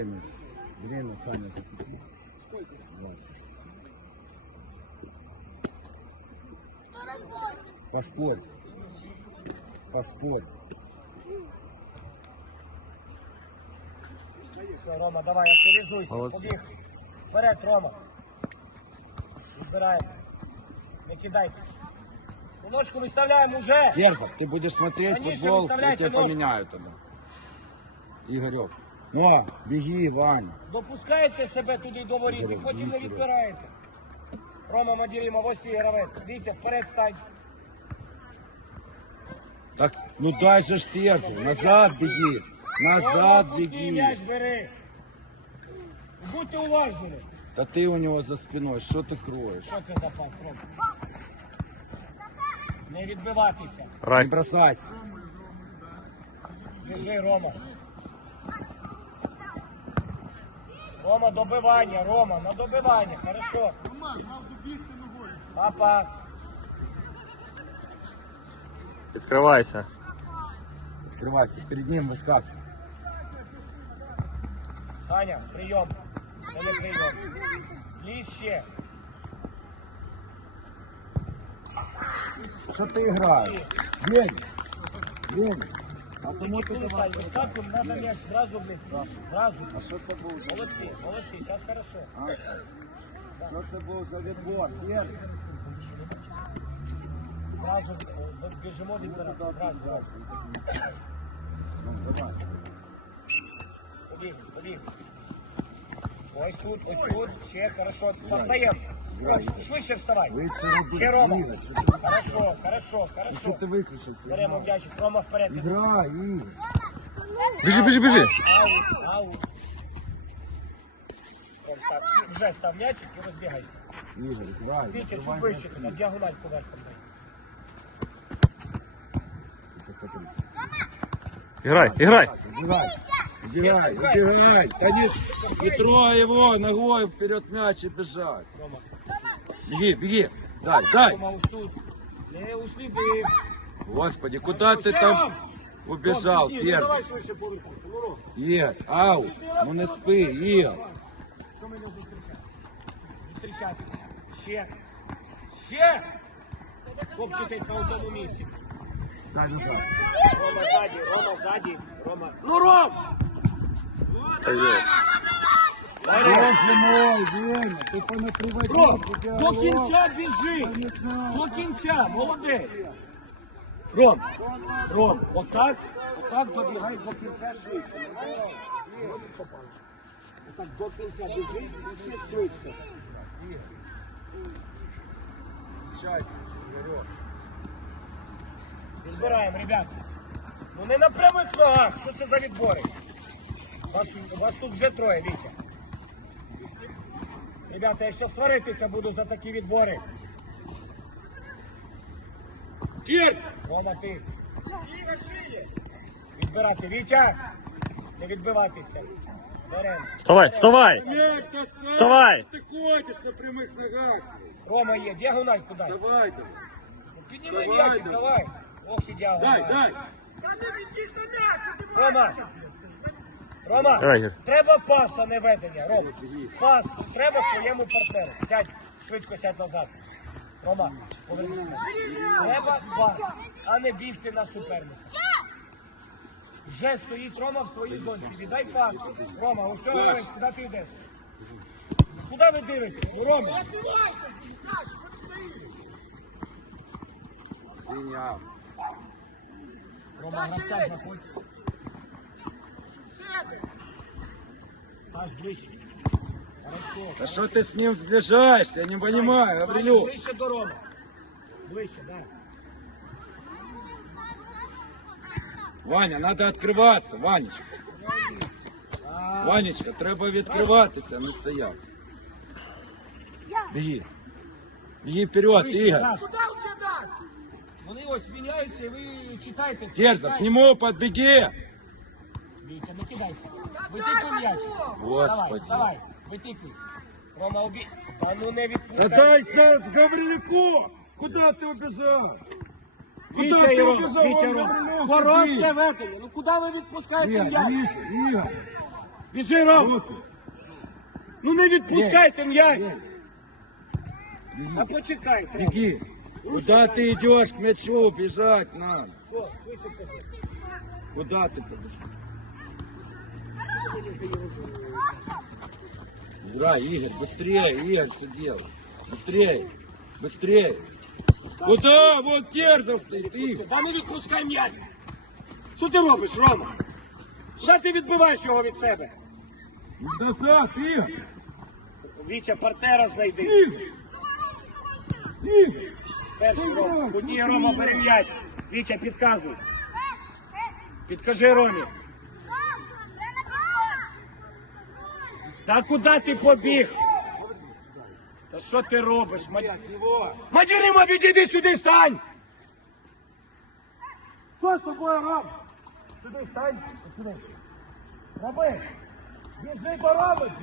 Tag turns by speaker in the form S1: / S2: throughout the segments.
S1: Время, Саня, засеки.
S2: Сколько?
S1: 20. Поспорь. Поспорь.
S2: Все, Рома, давай, активізуйся.
S3: Молодці.
S2: Побіг. Вперед, Рома. Відбираємо. Не кидайте. Ножку виставляємо уже.
S1: Дерзок, ты будешь смотреть
S2: Конечно,
S1: футбол, я
S2: выставляйте
S1: тебя
S2: ножку.
S1: поменяю тогда. Игорек. О, беги, Ваня.
S2: Допускаєте себе туди до воріт і потім не відбираєте. Рома Мадіріма, ось твій гравець. Вітя, вперед стань.
S1: Так, ну дай же ж Терзу, назад беги. Назад
S2: Рома, тут твій
S1: беги.
S2: м'яч бери. Будьте уважними.
S1: Да ты у него за спиной, что ты кроешь?
S2: Що це за пас, Рома? Не відбиватися.
S1: Не
S3: Рай.
S1: бросайся.
S2: Біжи, Рома. Рома, добивання, Рома, на добивання, хорошо. Папа.
S3: Відкривайся.
S1: Открывайся, перед ним выскакивай.
S2: Саня, прийом. Це не прийом. Лізь ще.
S1: Что ты играешь? Лень. Лень. А тому ти
S2: Коли,
S1: давай.
S2: Сань, вискакуємо, треба м'яч зразу вниз. Зразу.
S1: А що це був за
S2: Молодці, молодці, зараз хорошо.
S1: А? Що це був за відбор? Терзу.
S2: Зразу біжимо відбирати, зразу.
S1: Ну, давай.
S2: Побіг, побіг. Ось тут, ще, хорошо. Встаємо. Ось, швидше вставай.
S1: Вище
S2: Ще Рома.
S1: Ігор.
S2: Хорошо, хорошо,
S1: Ну що
S2: хорошо.
S1: ти виключився?
S2: Беремо м'ячик, Рома вперед.
S1: Играй, Игорь.
S3: Біжи, біжи, біжи.
S2: Аут, аут. Ром, вже став м'ячик і розбігайся.
S1: Игорь, играй.
S2: Вітя, чуть
S1: Закривай
S2: вище,
S1: м'ячі.
S2: на діагональ поверхом.
S3: Іграй, іграй.
S1: Убегай. Убегай, убегай. Да не трогай его, ногой вперед мяч и бежать.
S2: Рома,
S1: Беги, беги. Дай, дай.
S2: Рома, ось тут. Не услідив.
S1: Господи, куда ты там убежал,
S2: Ром,
S1: Терзу?
S2: давай швидше порухайся, ну, Ром.
S1: Игорь, ау. Ну не спи, Игорь.
S2: Що ми не зустрічати? Зустрічати. Ще. Ще. Хлопчитесь на одному місці.
S1: Дай назад.
S2: Рома ззаді, Рома ззаді. Рома. Ну, Ром!
S3: Та є.
S2: Дай, Ром.
S1: Боже мой, Веня, ты понаприводил.
S2: Ром, до кінця біжи. До кінця, молодець. Ром, Ром, отак добігай до кінця швидше. Отак до кінця біжи, ще швидше.
S1: Счастье, Игорек.
S2: Збираємо, ребята. Ну не на прямих ногах, що це за відбори? Вас тут вже троє, Вітя. Ребята, я ще сваритися буду за такі відбори.
S1: Терзу!
S2: Рома, ти. Відбирати. Вітя, не відбивайтеся. Беремо.
S3: Вставай, вставай.
S1: Мяч таскай!
S3: Вставай.
S1: Ты ходишь на прямых ногах.
S2: Рома є, діагональ куди?
S1: Давай ты.
S2: Підніми
S1: Давай,
S2: м'ячик,
S1: давай.
S2: давай. Ох і діагональ.
S1: Дай, дай.
S2: Рома, Рома,
S3: Давай, Ігор.
S2: треба пас, а не ведення. Рома, пас треба своєму партнеру. Сядь, швидко сядь назад. Рома, повернися. Треба пас, а не бігти на суперника. Вже стоїть Рома в своїй зоні. Віддай пас. Рома, ось цього гравець, куди ти йдеш? Куди ви дивитесь? Ну, Рома.
S1: Синяк.
S2: Рома, гравця знаходь. Саш, ближче. Хорошо.
S1: Да что ты с ним сближаешься? Я не понимаю,
S2: Саня,
S1: Гаврилюк.
S2: ближче до Рома. Ближче, да.
S1: Ваня, надо открываться, Ванечка. Ванечка, треба відкриватися, а не стояти. Беги. Беги вперед, Игорь.
S2: Вони ось міняються, і ви читайте.
S1: Терза, к нему подбеги.
S2: Вітя, не кидайся. Витикуй м'яч.
S1: Господи.
S2: Давай, витикуй. Рома, обі... Та ну не
S1: Да
S2: відпускай.
S1: дай Гаврилюку! Куда ты убежал? Куда
S2: Вітя,
S1: ты
S2: Рома,
S1: убежал?
S2: Вітя,
S1: Вон
S2: Рома.
S1: Гаврилюк,
S2: Коротке
S1: иди.
S2: ведення. Ну куди ви відпускаєте
S1: Игорь,
S2: м'яч?
S1: Игорь.
S2: Біжи, Ром! Ну не відпускайте м'яч! А почекайте.
S1: Беги. Куда ты идешь к мячу? Бежать нам.
S2: Що? Швидше кажи.
S1: Куда ты побежишь? Играй, Игорь, быстрее, Игорь, все делай. Быстрее, быстрее. Куда? Вот Терзов ты.
S2: Та не відпускай м'яч! Що ти робиш, Рома? Куди ти відбиваєш його від себе?
S1: Назад, Игорь.
S2: Вітя, партнера знайди.
S1: Игорь. Игорь.
S2: Перший Рома. Куди Рома бере м'яч. Вітя, підказуй. Підкажи Ромі. Та куди ти побіг? Та що ти робиш?
S1: Его.
S2: Мадірима, відійди сюди, стань! Що з тобою, Ром? Сюди стань. Сюди. Роби. Біжи до Роми.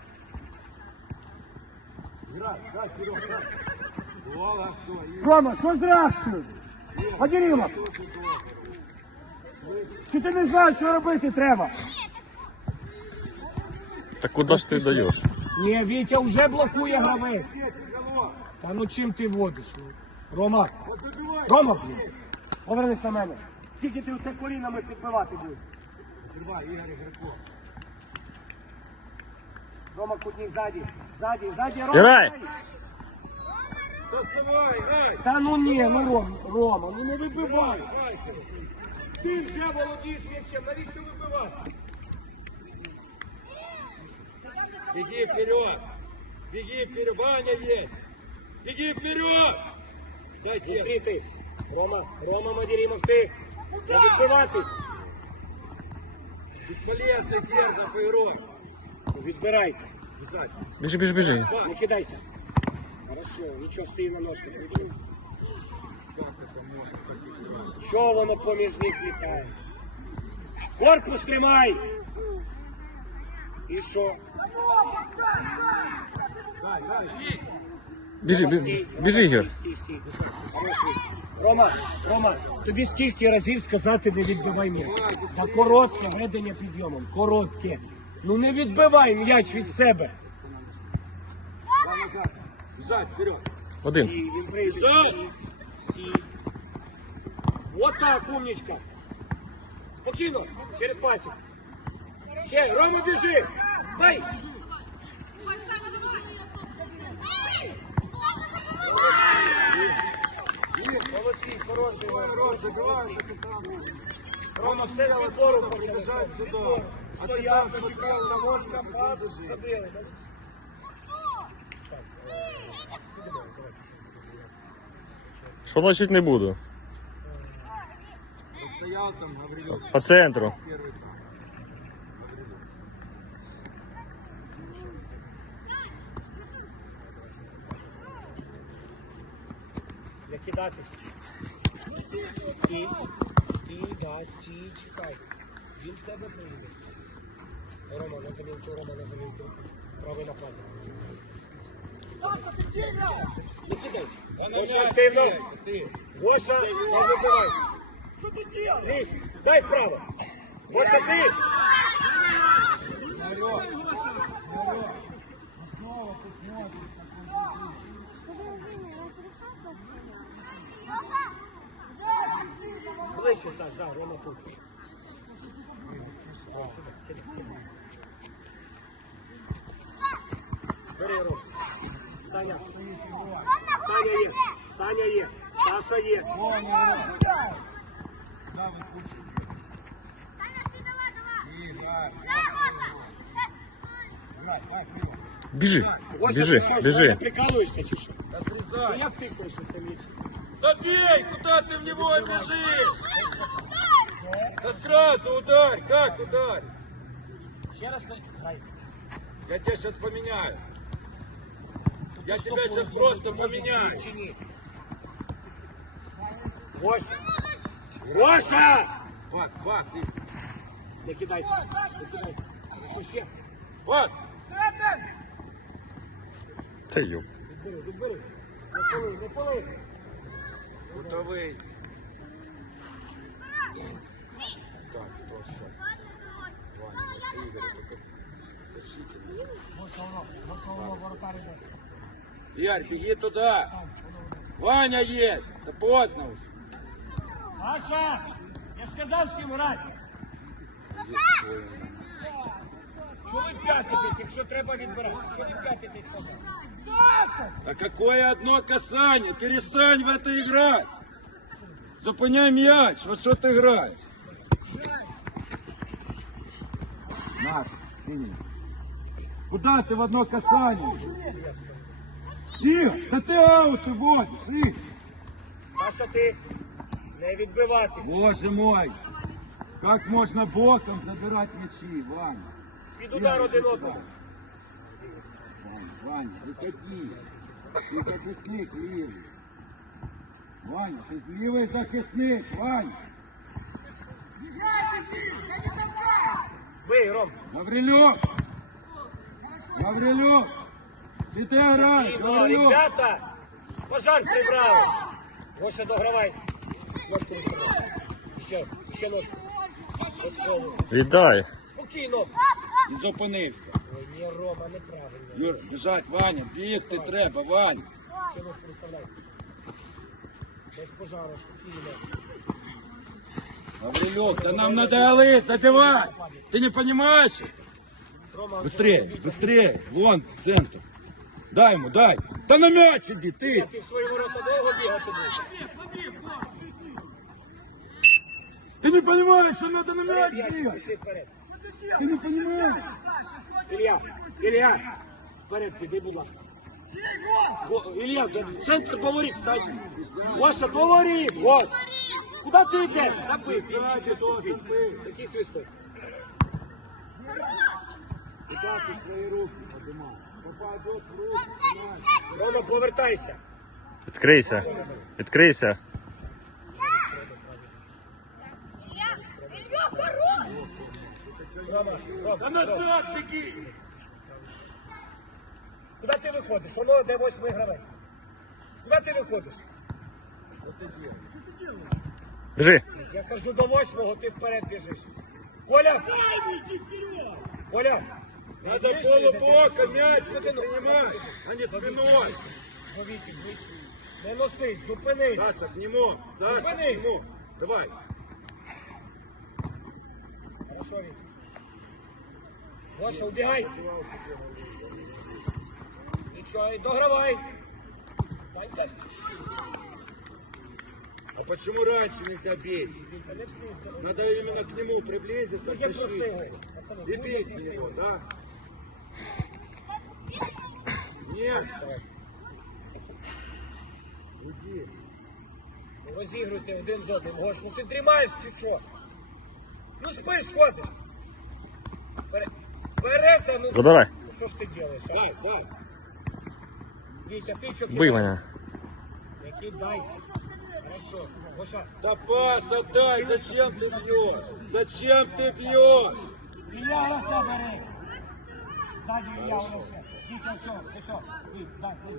S1: Играй, играй, вперед. Гола, все, Игорь.
S2: Рома, що з реакцією? Мадірима. Чи ти не знаєш, що робити треба?
S3: Так куди ж ти даєш?
S2: Ні, Вітя вже блокує гравець. Та ну чим ти водиш? Рома. Рома, блін. Повернись на мене. Скільки ти оце колінами підбивати будеш?
S1: Давай, Игорь, игроков.
S2: Рома, кутник ззаді. Ззаді, Рома.
S3: Грай!
S1: Давай, играй.
S2: Та ну ні, ну Рома, ну не вибивай. Ти вже володієш м'ячем, навіщо вибивати?
S1: Беги вперед. Беги вперед. Ваня есть. Беги вперед. Дайте.
S2: Зустріти. Рома Мадірімов, ти. Не відбиватись.
S1: Бесполезный Терзов игрок.
S2: Відбирайте.
S1: Бежать.
S3: Біжи.
S2: Не кидайся. Хорошо, нічого, стій на ножках. Що воно поміж них літає? Корпус тримай! І що?
S3: Біжи, Ігор.
S2: Стій. Хороший. Рома, тобі скільки разів сказати не відбивай м'яч? Та коротке ведення підйомом. Коротке. Ну не відбивай м'яч від себе.
S1: Бежать вперед.
S3: Один.
S2: І він прийде. Стій. Вот так, умничка. Спокійно, через пасік. Ще, Рома, біжи. Дай. Молодці, хороший, молодці. Рома, все з відбору почали.
S1: сюди. А ти
S2: Стояв,
S1: там
S2: почекав, на ножка, пас, забили.
S3: Що значить не буду?
S1: Стоял там, говорил,
S3: По центру.
S1: первый там.
S2: Не кидатися. Стій, чекай. Він в тебе прийде. Рома на замінку. Правий напад. Не кидайся. Гоша, активно.
S1: Ты.
S2: Гоша, не забивай. Лізь, дай вправо. Гоша, ти. Ближче, Саш, да, Рома тут. Сідай. Бери руку. Саня є. Саня є. Саша є.
S3: Біжи.
S2: Гоша,
S3: Біжи.
S2: ти що,
S3: Біжи.
S2: не прикалуєшся чи що?
S1: Да
S2: Ну
S1: срезай.
S2: як ти хочеш це м'яч?
S1: Да бей, куда ты в него бежишь? Да сразу ударь, как ударь?
S2: Ще раз грай.
S1: Я тебя сейчас поменяю. Я тебя сейчас просто поменяю.
S2: Гоша! Гоша!
S1: Пас, и...
S2: Не кидайся. Ну, ще.
S1: Пас!
S3: Та йоп.
S2: Відбери. Не коли.
S1: Кутовый. Так, кто сейчас? Ваня, Игорь, только решительно.
S2: Ось воно, воротар іде.
S1: Игорь, беги туда. Ваня есть. Да поздно уже.
S2: Саша! Я ж сказав, з ким грати. Чого ви п'ятитесь, якщо треба відбирати? Чого ви п'ятитесь назад?
S1: А какое одно касание? Перестань в это играть. Зупиняй мяч. Во что ты играешь? Наш, куда ты в одно касание? Игорь, да ты ауты водишь, Игорь.
S2: Саша, ти не відбиватись.
S1: Боже мой, как можно боком забирать мячи, Ваня?
S2: Під удар один одного.
S1: Ваня, выходи. Ты захисник левый. Ваня, ты левый захисник, Ваня.
S2: Бий, Ром.
S1: Гаврилюк! Гаврилюк! Ты играешь,
S2: Ну,
S1: Гаврилюк!
S2: ребята, пожар прибрали. Гоша, догравай. Ножку розкривай. Ще ножку. Розкривай.
S3: Віддай.
S2: Спокійно.
S1: І зупинився.
S2: Ой, ні, Рома, неправильно.
S1: Юр, біжать, Ваня, бігти треба, Ваня.
S2: Ще ножку розставляй. Без пожару, спокійно.
S1: Гаврилюк, да нам надо голы забивать! Ты не понимаешь?
S2: Рома,
S1: Быстрее, быстрее, вон, центр. Дай ему, дай. Да на мяч иди, ты!
S2: ти в свої ворота довго бігати будеш.
S1: Ты не понимаешь, что надо на мяч
S2: Вперед,
S1: бегать?
S2: пішли вперед.
S1: Ты не понимаешь?
S2: Ілля, вперед піди, будь ласка. Ілля, в центр до воріт стань. Гоша, до воріт, вот. Куда ти йдеш? Напий, такий свисток.
S1: Куда ты свои руки поднимаешь? Попадет в руки.
S2: Рома, повертайся.
S3: Відкрийся. Відкрийся.
S2: Рома,
S1: Да назад беги!
S2: куди ти виходиш? Воно де восьмий гравець. Куди ти виходиш?
S3: Біжи.
S2: Я кажу, до восьмого ти вперед біжиш. Коля! Коля!
S1: Надо полубока мяч принимать, а не спиной.
S2: Повітря, не носись, зупинись.
S1: Саша, к нему, Саша, к нему. Давай.
S2: Хорошо, Вік. Гоша, убігай. Нічого, і догравай. Санька.
S1: А почему раньше нельзя бить?
S2: Та не встиг.
S1: Надо именно к нему приблизиться,
S2: Дуже простий
S1: защитить.
S2: гол. Пацани,
S1: И
S2: дуже
S1: бить в
S2: простий
S1: него,
S2: гол.
S1: да? Нет. Уйди.
S2: Розігруйте один з одним. Гош, ну ти дрімаєш чи що? Ну спиш, ходиш. Вперед, ну.
S3: Забирай.
S2: Ну, що ж ти робиш, а?
S1: Дай, дай.
S2: Вітя, ти що
S3: Бий мене.
S2: Не кидайся. Хорошо. Гоша,
S1: Да пас отдай, зачем ты бьешь? Зачем ты бьешь?
S2: Ілля гравця бери. Ззаді Ілля гравця. Вітя, все. Вий, дай, вий.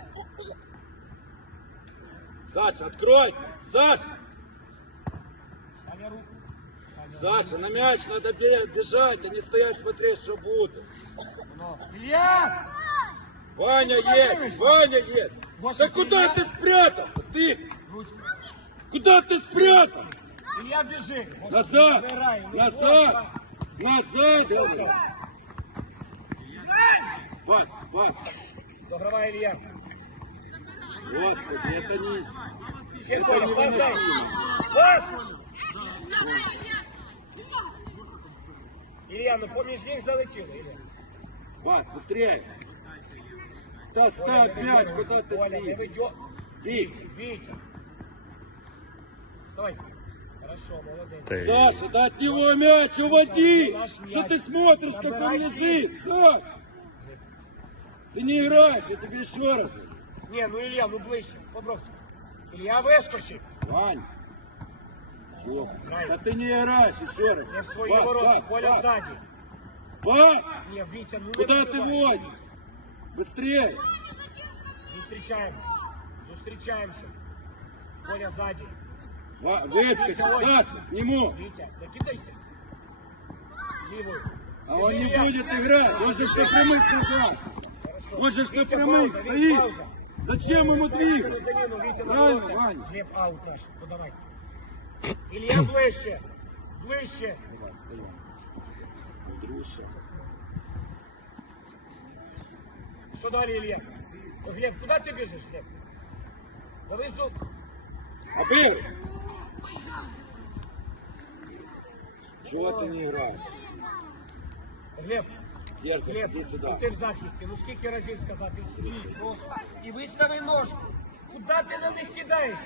S1: Саша, откройся! Саша!
S2: Саня, руку.
S1: Саша, на мяч надо бежать, а не стоять смотреть, что будет.
S2: Ілля!
S1: Ваня есть! Ваня есть! Да куда ты спрятался? Ты!
S2: Ручку.
S1: Куда ты спрятался?
S2: Ілля, біжи.
S1: Назад!
S2: Забирай. Ну,
S1: Назад! Назад! Илья. Пас, пас!
S2: Догравай Ілля.
S1: Господи, это не...
S2: Ще
S1: Это
S2: Коля, пас дай.
S1: невыносимо.
S2: Пас! Ілля, ну поміж них залетіло, Ілля.
S1: Пас, быстрее! Да ставь мяч, куда ты
S2: Коля, не
S1: бил.
S2: ведет.
S1: Бить!
S2: Витя. Стой. Хорошо, молодец.
S3: Ти.
S1: Саша, да от него мяч уводи!
S2: Наш мяч.
S1: Что ты смотришь, как он
S2: Забирай
S1: лежит? Саша! Ты не играешь, я тебе еще раз говорю.
S2: Не, ну Илья, ну ближче. Побровся. Илья выскочит.
S1: Вань! Ох, да ты не играешь, еще раз.
S2: Не в свои
S1: Пас,
S2: ворота.
S1: пас,
S2: Коля
S1: пас.
S2: сзади.
S1: Пас!
S2: Не, Витя, ну не
S1: Куда ты
S2: выбивай.
S1: водишь? Быстрее!
S2: Зустрічаємо. Зустрічаємося. Коля сзади.
S1: Выскочи, Саша, к нему!
S2: Витя, накидайся. Лівою.
S1: А он не будет играть. Он же ж на прямых ногах. Он же ж на прямых стоит. Зачем ему двигать? Правильно, Ваня?
S2: Глеб, аут наш, подавай. Илья, ближче. Ближче.
S1: Андрюша.
S2: Що далі, Илья? Глеб, куди ти біжиш, Глеб? Давай зуб.
S1: А был? Чего ты не играешь?
S2: Глеб,
S1: Дерзов,
S2: Глеб,
S1: иди сюда.
S2: ну ти в захисті. Ну скільки разів сказати, стій просто. І вистави ножку. Куди ти на них кидаєшся?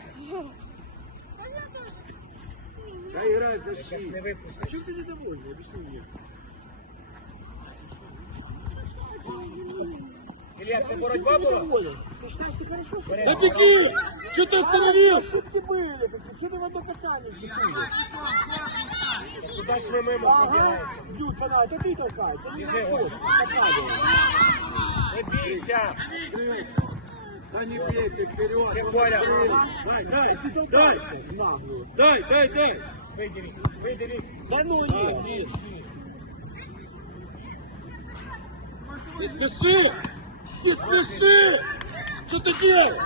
S1: Да играй в
S2: Не
S1: защиту.
S2: випусти.
S1: Чем ты недовольный? Объясни мне.
S2: Илья, це боротьба була?
S1: Да беги! Что ты остановился?
S4: Что ты в одно касание
S2: Куди ж ви мимо побігаєте?
S4: бьют канал, это ты толкаешься.
S2: Біжи, Гоша. Не бійся.
S1: Да не бей ты вперед.
S2: Ще Коля.
S1: Дай.
S2: Виділіть.
S4: Да ну
S1: А, вниз. Не спеши! Не спеши! Что ты делаешь?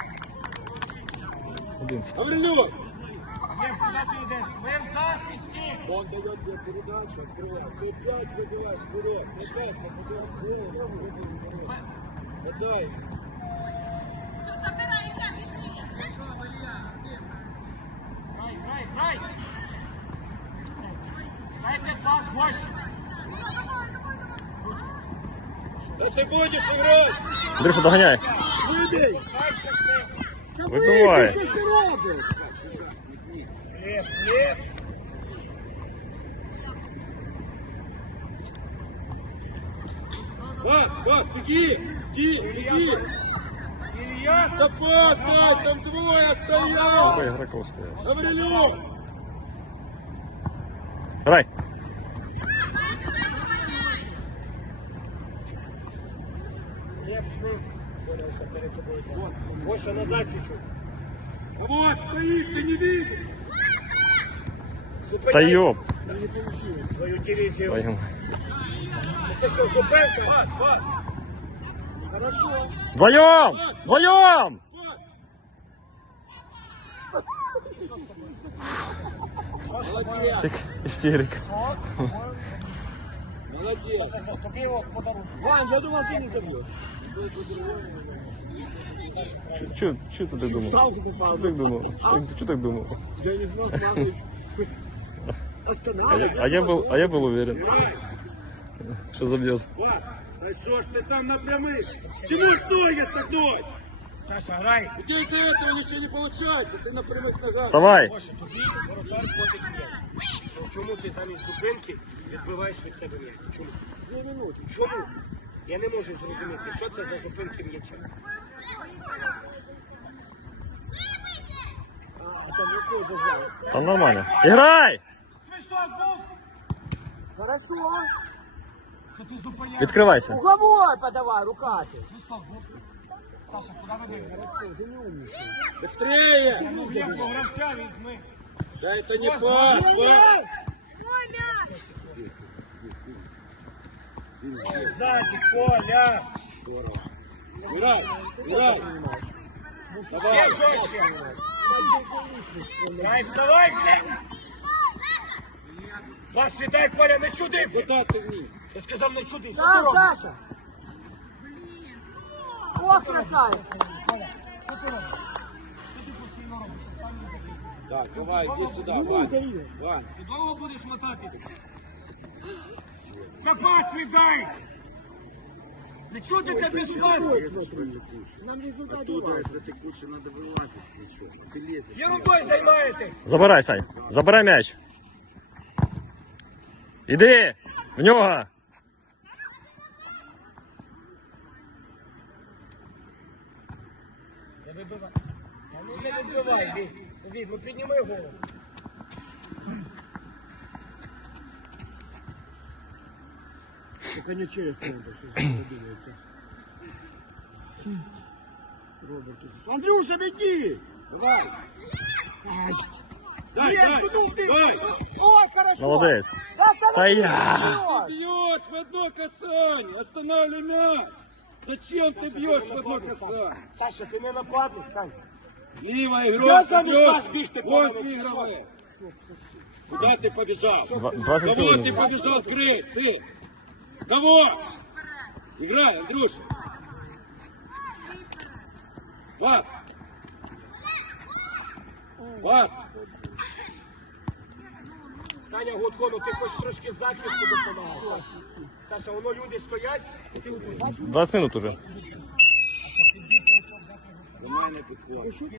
S3: 11.
S1: Гаврилюк!
S2: Глеб, куди ти йдеш? Ми в захисті.
S1: Он дает мне передачу, открывай. Ты опять выбиваешь вперед. Опять выбиваешь вперед. Отдай.
S2: Грай. Дайте пас, Гоші.
S1: Да ты будешь играть!
S3: Андрюша, доганяй.
S1: Выбей!
S2: Грайся з ним.
S3: Вибивай.
S4: Что ж ты робишь?
S2: Глеб.
S1: Газ, беги! Беги!
S2: Илья.
S1: Да пас дай, там двое
S3: Два
S1: стоят!
S3: игроков стоят.
S1: Гаврилюк!
S3: Грай.
S2: Глеб, з ним. Коля, ось перед тобою. Гоша, назад чуть-чуть.
S1: А вот стоит, ты не видишь!
S3: Та ёп.
S2: Твою дивізію.
S3: Твою.
S2: Це що, зупинка?
S1: Пас!
S4: Хорошо.
S3: Вдвоем!
S1: Молодец!
S3: Так, истерика.
S1: Молодец!
S2: Тобі його подарунок.
S4: Вань, я думал, ты не забьешь.
S3: Что ты так думал?
S4: Ставку попал.
S3: Что так думал? Что так думал?
S4: Я не знал, нахуй. Останавливай.
S3: А я был уверен, что забьет.
S1: Пас! Да что ж ты там напрямых? Чему стоя согнуть?
S2: Саша, грай.
S1: У тебя из-за этого ничего не получается, ты на прямых ногах.
S3: Вставай!
S2: Гоша, тобі воротар ходить м'яч. То чому ти замість зупинки відбиваєш від себе м'яч? Чому?
S4: 2 минуты.
S2: Чому? Я не можу зрозуміти, що це за зупинки м'яча.
S4: Это не то зажал.
S3: Там нормально. Играй!
S2: Свисток був!
S4: Хорошо.
S2: Що ти зупиняєш?
S3: Відкривайся.
S4: Угловой подавай, рукати.
S2: Свисток був. Саша, куди ви били?
S4: Хорошо, ты не умница.
S1: Быстрее!
S2: Ну, Глеб, по гравця візьми.
S1: Да это не пас, пас!
S2: Ззаді, Коля!
S1: Играй!
S2: Ще
S1: Давай!
S2: жорстче! Грай, вставай, Глеб! Вас вітає, Коля, не чуди!
S1: Куда ты вниз?
S2: Я сказав, не чуди! Що ти
S4: Сам,
S2: робиш?
S4: Саша. Ох, красавец.
S1: Так, давай, иди сюда, Вань. Вань.
S2: Ти довго будеш мотатися? Та пас віддай! Не чути тебе спати!
S4: Нам не сюда
S1: Оттуда из этой кучи надо вылазить сначала. Ты лезешь.
S2: Ерундой займаєтесь!
S3: Забирай, Сань. Забирай м'яч. Іди! В нього!
S2: Не вибивай. Ну не вибивай, Від, ну підніми голову.
S4: Только не через центр, что же двигается. Роберт. Андрюша, беги!
S1: Давай. Дай, дай, дай.
S4: О, хорошо.
S3: Молодець.
S4: Да,
S3: Та
S4: остановись,
S3: я.
S4: бьешь.
S1: Бьешь в одно касание, останавливай мяч. Зачем ты бьешь в одно касание?
S2: Саша, ти не нападник, Саша.
S1: Слива
S2: Я
S1: игрок,
S2: замість бігти
S1: вот
S2: повинен, чи що?
S1: выигрывает. Куда ты побежал?
S3: 20
S1: Кого ты
S3: хвилин.
S1: побежал крыть? Ты? Кого? Играй, Андрюша. Пас. Пас.
S2: Саня Гудко, ну ти хоч трошки захисту допомагав. Саша, воно люди стоять, і ти
S3: 20 минут уже.
S1: До мене підходить.